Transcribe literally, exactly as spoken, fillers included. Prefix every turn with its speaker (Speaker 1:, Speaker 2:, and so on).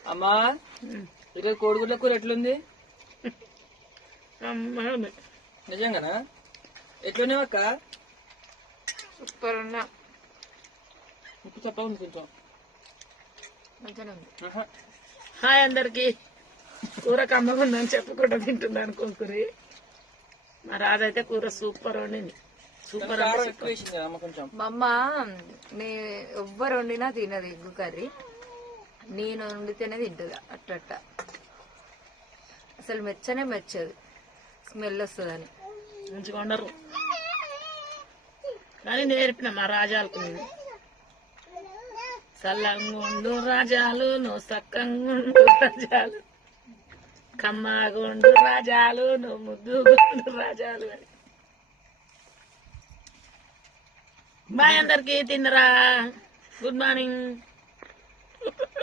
Speaker 1: అమ్మా ఈరోజు కోడిగుడ్ల కూర ఎట్లుంది? నిజంగానా? ఎట్లున్నావు అక్క?
Speaker 2: సూపర్ ఉన్నా.
Speaker 1: ఉప్పు తప్ప ఉంది కొంచెం.
Speaker 2: హాయ్ అందరికి. కూర కమ్మగుందని చెప్పుకుంటూ తింటున్నాను కూకురి. మా రాజైతే కూర సూపర్ వండింది. సూపర్
Speaker 3: మా అమ్మ నీ ఎవ్వరు వండినా తినదు ఎగ్గు కర్రీ, నేను వండితేనే తింటుంది అట్టట్ట. అసలు మెచ్చనే మెచ్చదు, స్మెల్ వస్తుందని.
Speaker 2: మంచిగా వండరు కానీ నేర్పిన మా రాజాలకు నేను. సల్లంగుండు రాజాలు నువ్వు సక్కంగుండు రాజాలు, కమ్మగుండు రాజాలు నువ్వు ముద్దుగుండు రాజాలు అని. బాయ్ అందరికి. తిన్నరా? Good morning.